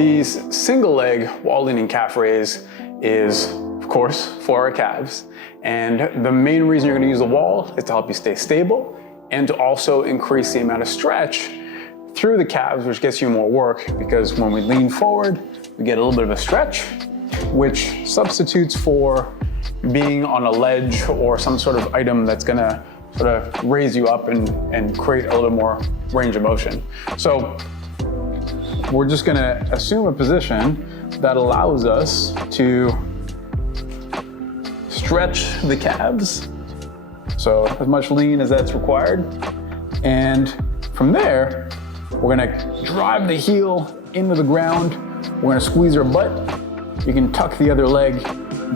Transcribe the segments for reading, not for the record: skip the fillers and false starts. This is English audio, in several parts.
These single leg wall leaning calf raise is, of course, for our calves. And the main reason you're gonna use the wall is to help you stay stable and to also increase the amount of stretch through the calves, which gets you more work, because when we lean forward, we get a little bit of a stretch, which substitutes for being on a ledge or some sort of item that's gonna sort of raise you up and create a little more range of motion. So we're just gonna assume a position that allows us to stretch the calves, so as much lean as that's required. And from there, we're gonna drive the heel into the ground. We're gonna squeeze our butt. You can tuck the other leg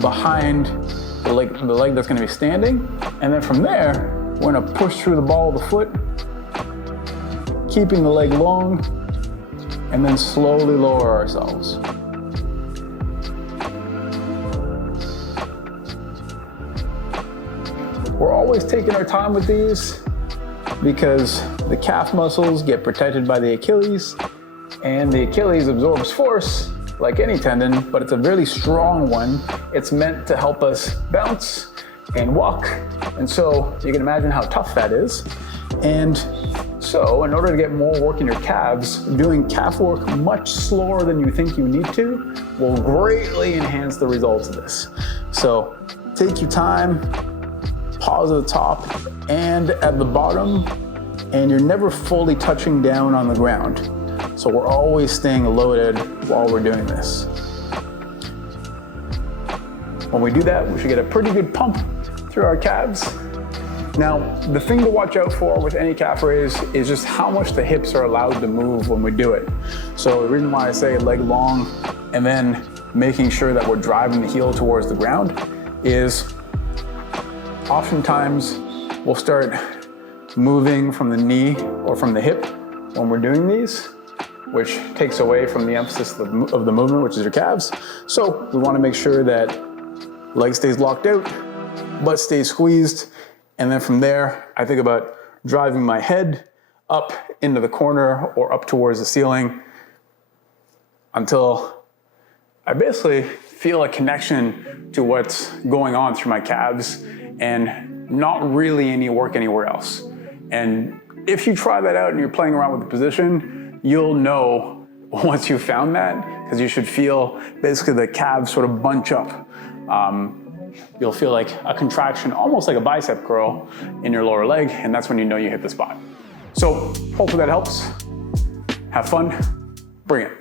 behind the leg that's gonna be standing. And then from there, we're gonna push through the ball of the foot, keeping the leg long, and then slowly lower ourselves. We're always taking our time with these because the calf muscles get protected by the Achilles, and the Achilles absorbs force like any tendon, but it's a really strong one. It's meant to help us bounce and walk. And so you can imagine how tough that is. And so in order to get more work in your calves, doing calf work much slower than you think you need to will greatly enhance the results of this. So take your time, pause at the top and at the bottom, and you're never fully touching down on the ground. So we're always staying loaded while we're doing this. When we do that, we should get a pretty good pump through our calves. Now, the thing to watch out for with any calf raise is just how much the hips are allowed to move when we do it. So the reason why I say leg long and then making sure that we're driving the heel towards the ground is oftentimes we'll start moving from the knee or from the hip when we're doing these, which takes away from the emphasis of the movement, which is your calves. So we want to make sure that leg stays locked out, butt stays squeezed, and then from there, I think about driving my head up into the corner or up towards the ceiling until I basically feel a connection to what's going on through my calves and not really any work anywhere else. And if you try that out and you're playing around with the position, you'll know once you've found that, because you should feel basically the calves sort of bunch up. You'll feel like a contraction, almost like a bicep curl in your lower leg, and that's when you know you hit the spot. So hopefully that helps. Have fun, bring it.